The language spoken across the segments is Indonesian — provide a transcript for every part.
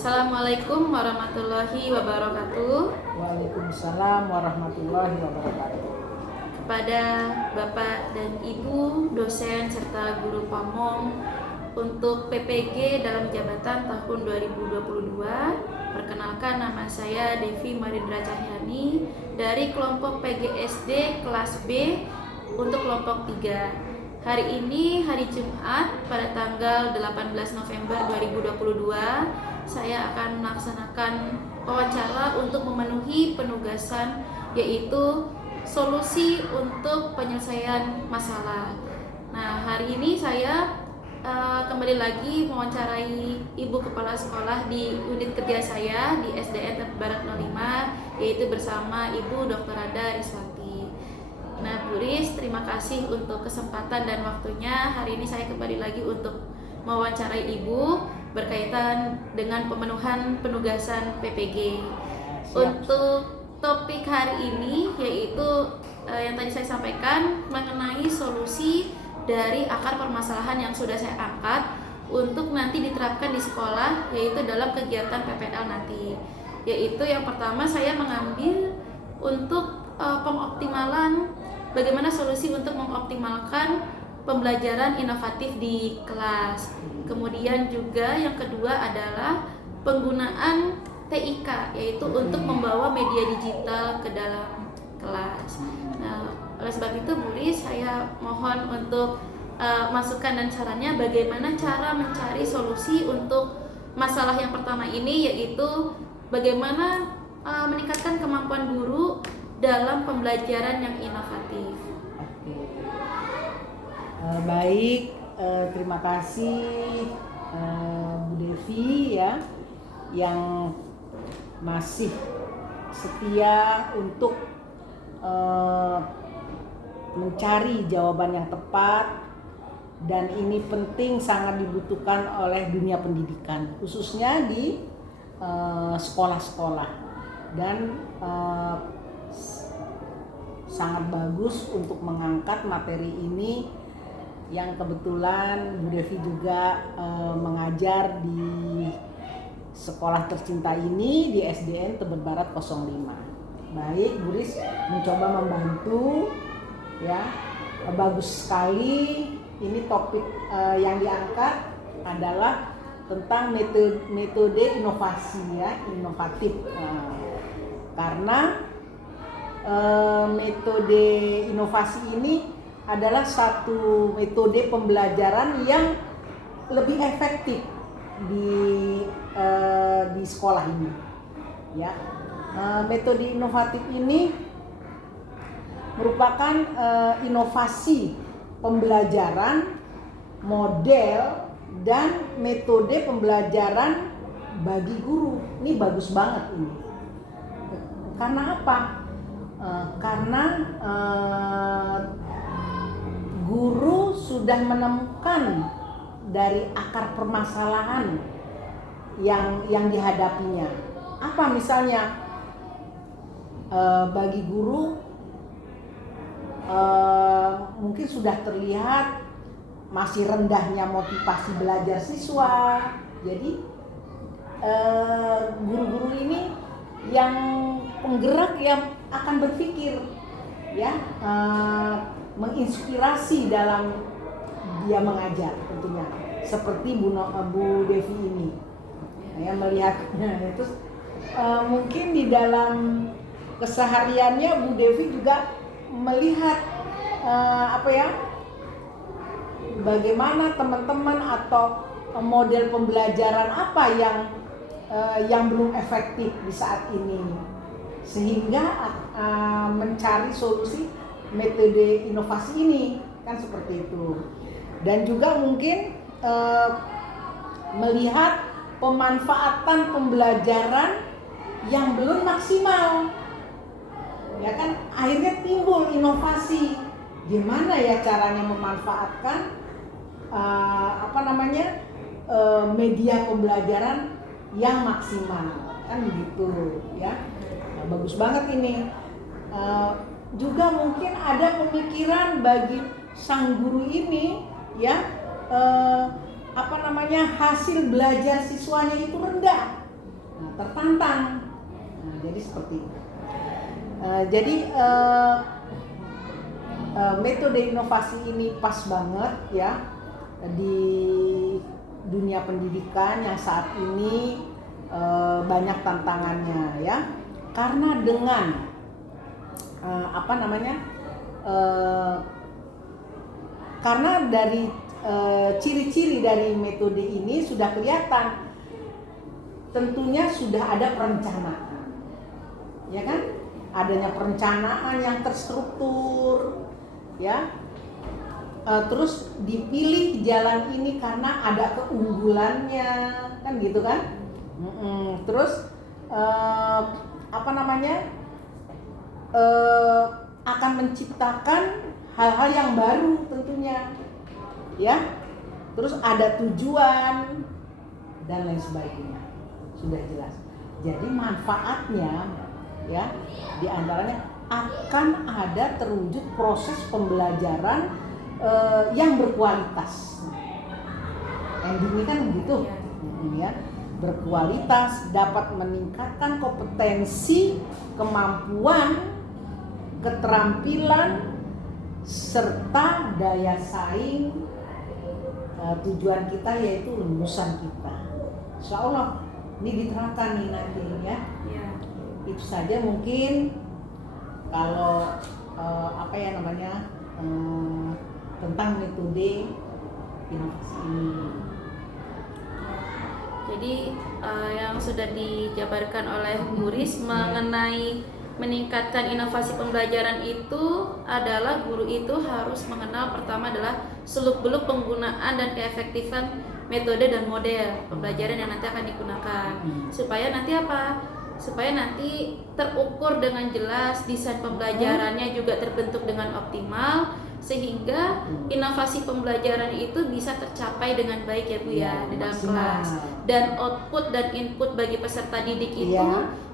Assalamualaikum warahmatullahi wabarakatuh. Waalaikumsalam warahmatullahi wabarakatuh. Kepada Bapak dan Ibu dosen serta guru pamong untuk PPG dalam jabatan tahun 2022, perkenalkan nama saya Devi Marindra Cahyani dari kelompok PGSD kelas B untuk kelompok 3. Hari ini hari Jumat pada tanggal 18 November 2022, saya akan melaksanakan wawancara untuk memenuhi penugasan, yaitu solusi untuk penyelesaian masalah. Nah, hari ini saya kembali lagi mewawancarai Ibu Kepala Sekolah di unit kerja saya di SDN Tebet Barat 05, yaitu bersama Ibu Dr. Rada Riswati. Nah, Bu Ris, terima kasih untuk kesempatan dan waktunya. Hari ini saya kembali lagi untuk mewawancarai Ibu berkaitan dengan pemenuhan penugasan PPG. Untuk topik hari ini yaitu yang tadi saya sampaikan mengenai solusi dari akar permasalahan yang sudah saya angkat untuk nanti diterapkan di sekolah, yaitu dalam kegiatan PPL nanti. Yaitu yang pertama saya mengambil untuk pengoptimalan bagaimana solusi untuk mengoptimalkan pembelajaran inovatif di kelas. Kemudian juga yang kedua adalah penggunaan TIK, yaitu untuk membawa media digital ke dalam kelas. Nah, oleh sebab itu Bu Ris, saya mohon untuk masukan dan sarannya bagaimana cara mencari solusi untuk masalah yang pertama ini, yaitu bagaimana meningkatkan kemampuan guru dalam pembelajaran yang inovatif. Baik, terima kasih Bu Devi ya, yang masih setia untuk mencari jawaban yang tepat, dan ini penting, sangat dibutuhkan oleh dunia pendidikan, khususnya di sekolah-sekolah, dan sangat bagus untuk mengangkat materi ini yang kebetulan Bu Devi juga mengajar di sekolah tercinta ini di SDN Tebet Barat 05. Baik, Bu Ris mencoba membantu ya. Bagus sekali. Ini topik yang diangkat adalah tentang metode inovasi ya, inovatif. Karena metode inovasi ini adalah satu metode pembelajaran yang lebih efektif di sekolah ini ya. Metode inovatif ini merupakan inovasi pembelajaran, model, dan metode pembelajaran bagi guru. Ini bagus banget ini. Karena apa? Karena guru sudah menemukan dari akar permasalahan yang dihadapinya. Apa misalnya? Bagi guru mungkin sudah terlihat masih rendahnya motivasi belajar siswa. Jadi guru-guru ini yang penggerak yang akan berpikir ya, menginspirasi dalam dia mengajar tentunya, seperti Bu Devi ini ya, melihatnya. Terus mungkin di dalam kesehariannya Bu Devi juga melihat bagaimana teman-teman atau model pembelajaran apa yang belum efektif di saat ini, sehingga mencari solusi metode inovasi ini, kan seperti itu. Dan juga mungkin melihat pemanfaatan pembelajaran yang belum maksimal, ya kan, akhirnya timbul inovasi. Gimana ya caranya memanfaatkan media pembelajaran yang maksimal, kan begitu ya. Nah, bagus banget ini. Juga mungkin ada pemikiran bagi sang guru ini ya, hasil belajar siswanya itu rendah. tertantang. Nah, jadi seperti itu. Jadi metode inovasi ini pas banget ya di dunia pendidikan yang saat ini banyak tantangannya ya, karena dengan karena dari ciri-ciri dari metode ini sudah kelihatan, tentunya sudah ada perencanaan, ya kan? Adanya perencanaan yang terstruktur, ya. Terus dipilih jalan ini karena ada keunggulannya, kan gitu kan? Terus akan menciptakan hal-hal yang baru tentunya, ya. Terus ada tujuan dan lain sebagainya, sudah jelas. Jadi manfaatnya, ya, diantaranya akan ada terwujud proses pembelajaran yang berkualitas. Endingnya kan begitu, ya, berkualitas, dapat meningkatkan kompetensi, kemampuan, keterampilan, serta daya saing tujuan kita, yaitu lulusan kita. Insya Allah ini diterapkan nih nanti ya. Itu saja mungkin kalau tentang metode inovasi ini. Jadi yang sudah dijabarkan oleh Bu Ris mengenai meningkatkan inovasi pembelajaran itu adalah guru itu harus mengenal, pertama adalah seluk-beluk penggunaan dan keefektifan metode dan model pembelajaran yang nanti akan digunakan. Supaya nanti apa? Supaya nanti terukur dengan jelas, desain pembelajarannya juga terbentuk dengan optimal, sehingga inovasi pembelajaran itu bisa tercapai dengan baik ya Bu ya di dalam kelas, dan output dan input bagi peserta didik itu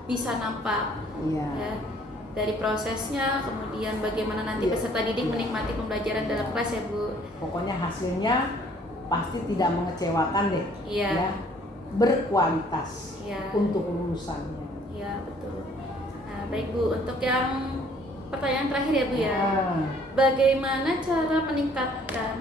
bisa nampak ya, dari prosesnya, kemudian bagaimana nanti peserta didik menikmati pembelajaran dalam kelas ya Bu. Pokoknya hasilnya pasti tidak mengecewakan deh, ya, berkualitas untuk lulusannya. Ya betul. Nah baik Bu, untuk yang pertanyaan terakhir ya Bu ya, bagaimana cara meningkatkan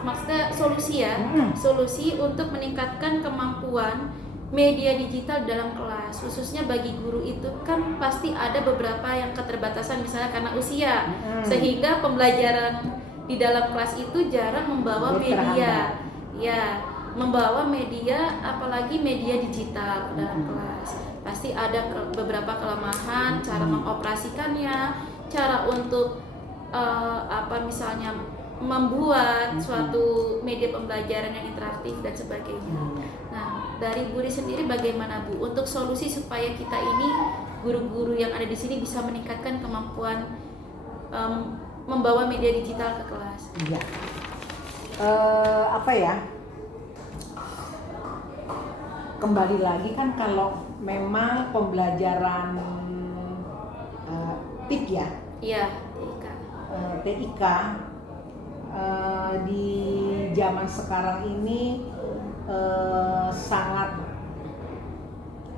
maksudnya solusi ya, solusi untuk meningkatkan kemampuan media digital dalam kelas, khususnya bagi guru itu kan pasti ada beberapa yang keterbatasan misalnya karena usia, sehingga pembelajaran di dalam kelas itu jarang membawa media, ya, membawa media, apalagi media digital ke dalam kelas. Pasti ada beberapa kelemahan, cara mengoperasikannya, cara untuk misalnya membuat suatu media pembelajaran yang interaktif dan sebagainya. Nah, dari Bu Ris sendiri bagaimana Bu untuk solusi supaya kita ini guru-guru yang ada di sini bisa meningkatkan kemampuan membawa media digital ke kelas? Iya. Kembali lagi kan kalau memang pembelajaran TIK ya. Iya, TIK di zaman sekarang ini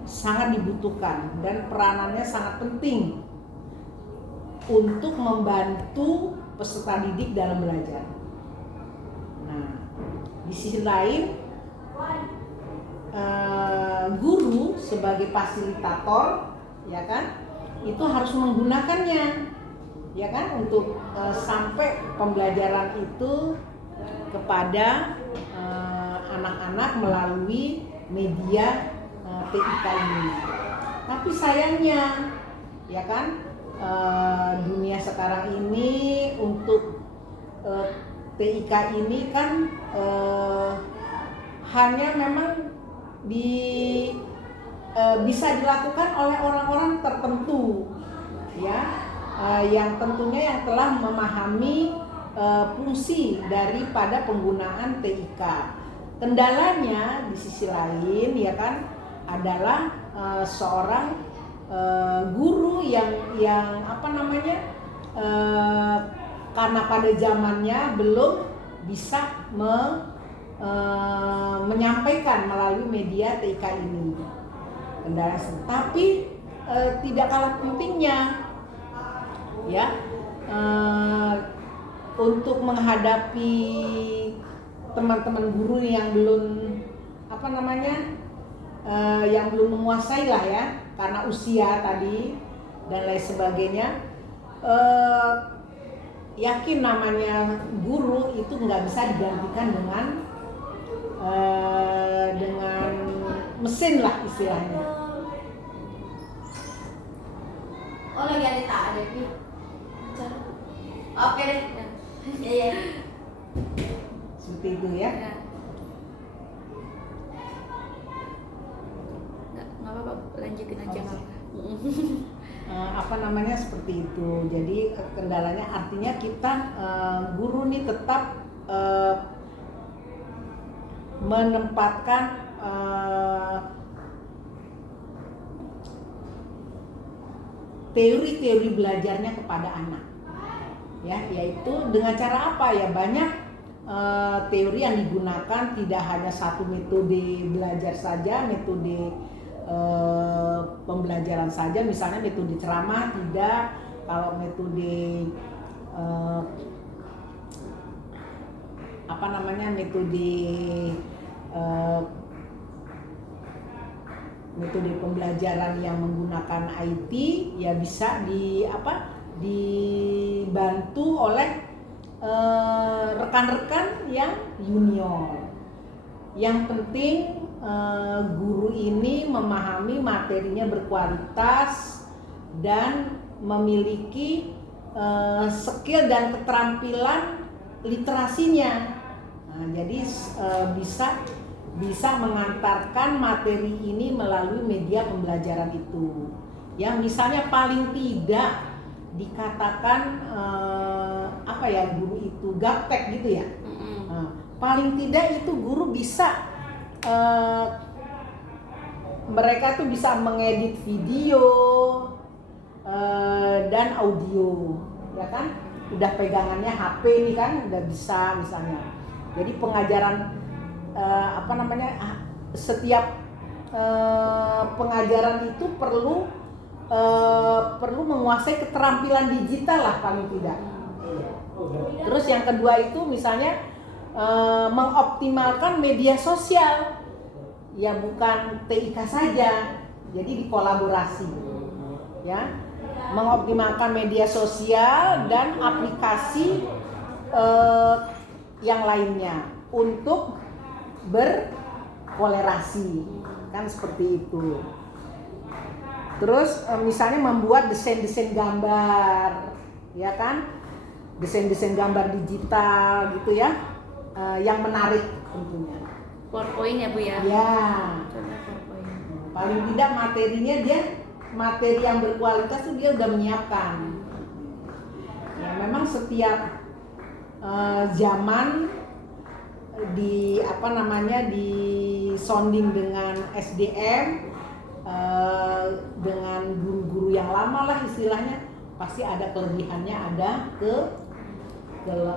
sangat dibutuhkan dan peranannya sangat penting untuk membantu peserta didik dalam belajar. Nah, di sisi lain guru sebagai fasilitator, ya kan, itu harus menggunakannya, ya kan, untuk sampai pembelajaran itu kepada anak-anak melalui media TIK ini. Tapi sayangnya, ya kan, dunia sekarang ini untuk TIK ini kan hanya memang bisa dilakukan oleh orang-orang tertentu, ya, yang tentunya yang telah memahami fungsi daripada penggunaan TIK. Kendalanya di sisi lain, ya kan, adalah seorang guru yang karena pada zamannya belum bisa menyampaikan melalui media TIK ini. Tapi tidak kalah pentingnya ya untuk menghadapi teman-teman guru yang belum yang belum menguasai lah ya, karena usia tadi dan lain sebagainya. Yakin namanya guru itu nggak bisa digantikan dengan mesin lah istilahnya. Oh lagi ada tak ada Pi? Oke deh. Iya. Seperti itu ya. Ya. Nggak apa-apa, lanjutin aja Pak. Seperti itu. Jadi kendalanya artinya kita guru nih tetap menempatkan teori-teori belajarnya kepada anak, ya, yaitu dengan cara apa ya, banyak teori yang digunakan, tidak hanya satu metode belajar saja, metode pembelajaran saja, misalnya metode ceramah tidak, kalau metode metode pembelajaran yang menggunakan IT ya bisa dibantu oleh rekan-rekan yang junior. Yang penting guru ini memahami materinya berkualitas dan memiliki skill dan keterampilan literasinya. Nah, jadi bisa mengantarkan materi ini melalui media pembelajaran itu. Yang misalnya paling tidak dikatakan guru itu gaptek gitu ya. Nah, paling tidak itu guru bisa mereka tuh bisa mengedit video dan audio, ya kan? Udah pegangannya HP nih kan, udah bisa misalnya. Jadi pengajaran setiap pengajaran itu perlu menguasai keterampilan digital lah paling tidak. Terus yang kedua itu misalnya mengoptimalkan media sosial, ya bukan TIK saja, jadi dikolaborasi, ya, mengoptimalkan media sosial dan aplikasi yang lainnya untuk berkolerasi, kan seperti itu. Terus misalnya membuat desain-desain gambar, ya kan, desain-desain gambar digital gitu ya, yang menarik tentunya. PowerPoint ya Bu ya? Ya. Contoh PowerPoint. Paling tidak materinya materi yang berkualitas itu dia udah menyiapkan. Ya, memang setiap zaman disonding dengan SDM, dengan guru-guru yang lama lah istilahnya, pasti ada kelebihannya, ada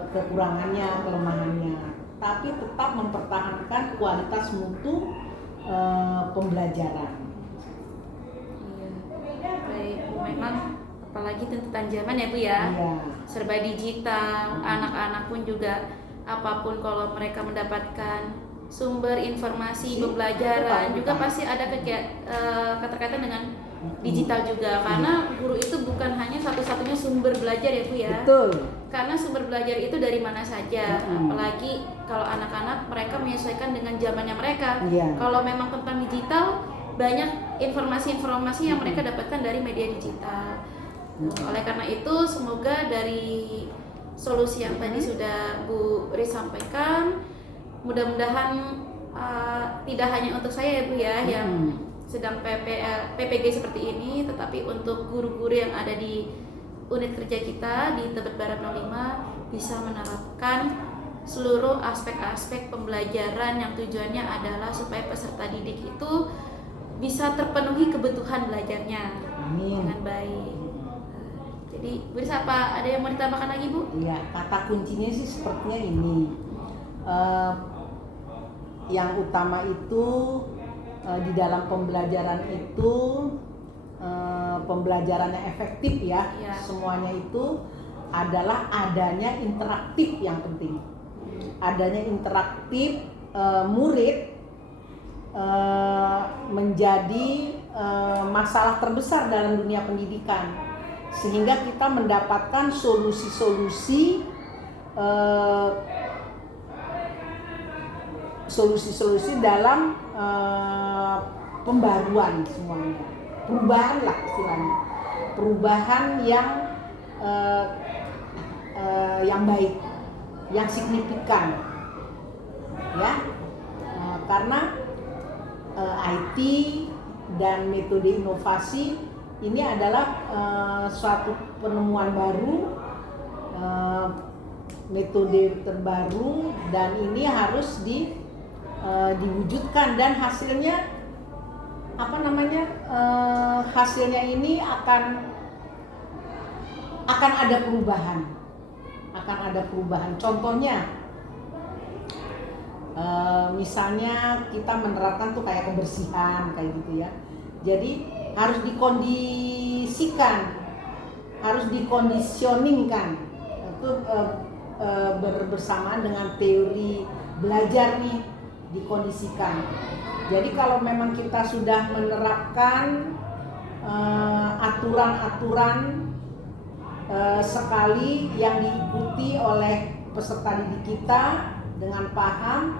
kekurangannya, kelemahannya, tapi tetap mempertahankan kualitas mutu pembelajaran. Iya. Baik, memang apalagi tuntutan zaman ya Bu ya. Iya. Serba digital, anak-anak pun juga apapun kalau mereka mendapatkan sumber informasi pembelajaran juga pasti ada keterkaitan dengan digital juga, karena guru itu bukan hanya satu-satunya sumber belajar ya Bu ya. Betul. Karena sumber belajar itu dari mana saja, apalagi kalau anak-anak mereka menyesuaikan dengan zamannya mereka. Iya. Kalau memang tentang digital, banyak informasi-informasi yang mereka dapatkan dari media digital. Oleh karena itu, semoga dari solusi yang tadi sudah Bu Ri sampaikan, mudah-mudahan tidak hanya untuk saya ya Bu ya yang sedang PPG seperti ini, tetapi untuk guru-guru yang ada di unit kerja kita di Tebet Barat 05 bisa menerapkan seluruh aspek-aspek pembelajaran yang tujuannya adalah supaya peserta didik itu bisa terpenuhi kebutuhan belajarnya. Amin. Dengan baik. Jadi Bu Ri, apa ada yang mau ditambahkan lagi Bu? Iya, kata kuncinya sih sepertinya ini. yang utama itu di dalam pembelajaran itu pembelajarannya efektif ya. Iya. Semuanya itu adalah adanya interaktif yang penting. Adanya interaktif, murid menjadi masalah terbesar dalam dunia pendidikan, sehingga kita mendapatkan solusi-solusi dalam pembaruan semuanya, perubahan lah istilahnya, perubahan yang baik, yang signifikan, ya, karena IT dan metode inovasi ini adalah suatu penemuan baru, metode terbaru, dan ini harus diwujudkan, dan hasilnya hasilnya ini akan ada perubahan. Contohnya misalnya kita menerapkan tuh kayak kebersihan kayak gitu ya. Jadi harus dikondisikan, harus dikondisioningkan. Itu bersamaan dengan teori belajar nih, dikondisikan. Jadi kalau memang kita sudah menerapkan aturan-aturan sekali yang diikuti oleh peserta didik kita dengan paham,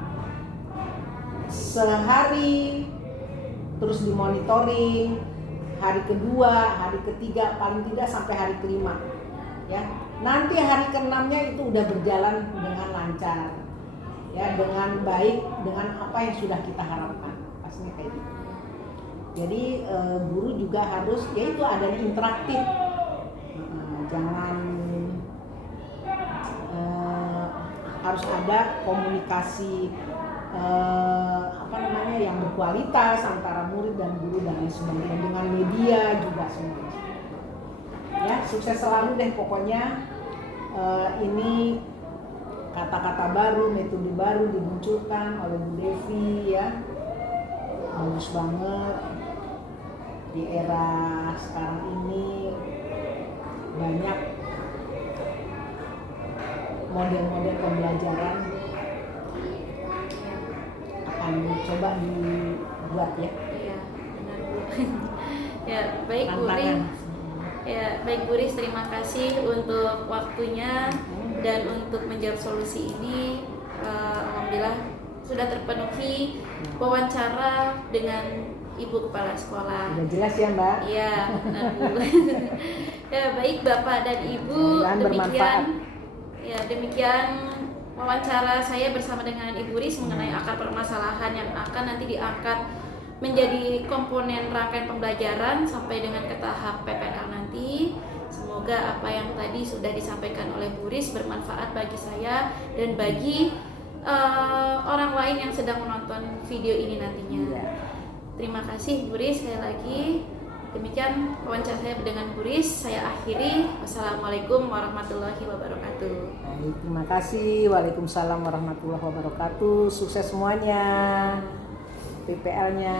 sehari terus dimonitoring, hari kedua, hari ketiga, paling tidak sampai hari kelima, ya. Nanti hari keenamnya itu udah berjalan dengan lancar, ya, dengan baik, dengan apa yang sudah kita harapkan, pastinya kayak gitu. Jadi guru juga harus, yaitu adanya interaktif, jangan harus ada komunikasi yang berkualitas antara murid dan guru dan lain sebagainya, dengan media juga semuanya. Ya, sukses selalu deh pokoknya. Ini kata-kata baru, metode baru dimunculkan oleh Bu Devi ya, bagus banget. Di era sekarang ini banyak model-model pembelajaran akan coba dibuat ya. Iya, benar Bu. Ya, baik Bu Ri. Tantangan. Ya, baik Bu Ris, terima kasih untuk waktunya dan untuk menjawab solusi ini. Alhamdulillah sudah terpenuhi wawancara dengan Ibu Kepala Sekolah. Udah jelas ya Mbak? Iya, benar Bu. Ya, baik Bapak dan Ibu, demikian wawancara saya bersama dengan Ibu Ris mengenai akar permasalahan yang akan nanti diangkat menjadi komponen rangkaian pembelajaran sampai dengan ke tahap PPL nanti. Semoga apa yang tadi sudah disampaikan oleh Bu Ris bermanfaat bagi saya dan bagi orang lain yang sedang menonton video ini nantinya. Terima kasih Bu Ris sekali lagi. Demikian wawancara saya dengan Bu Ris, saya akhiri. Wassalamualaikum warahmatullahi wabarakatuh. Baik, terima kasih. Waalaikumsalam warahmatullahi wabarakatuh. Sukses semuanya. PPL-nya.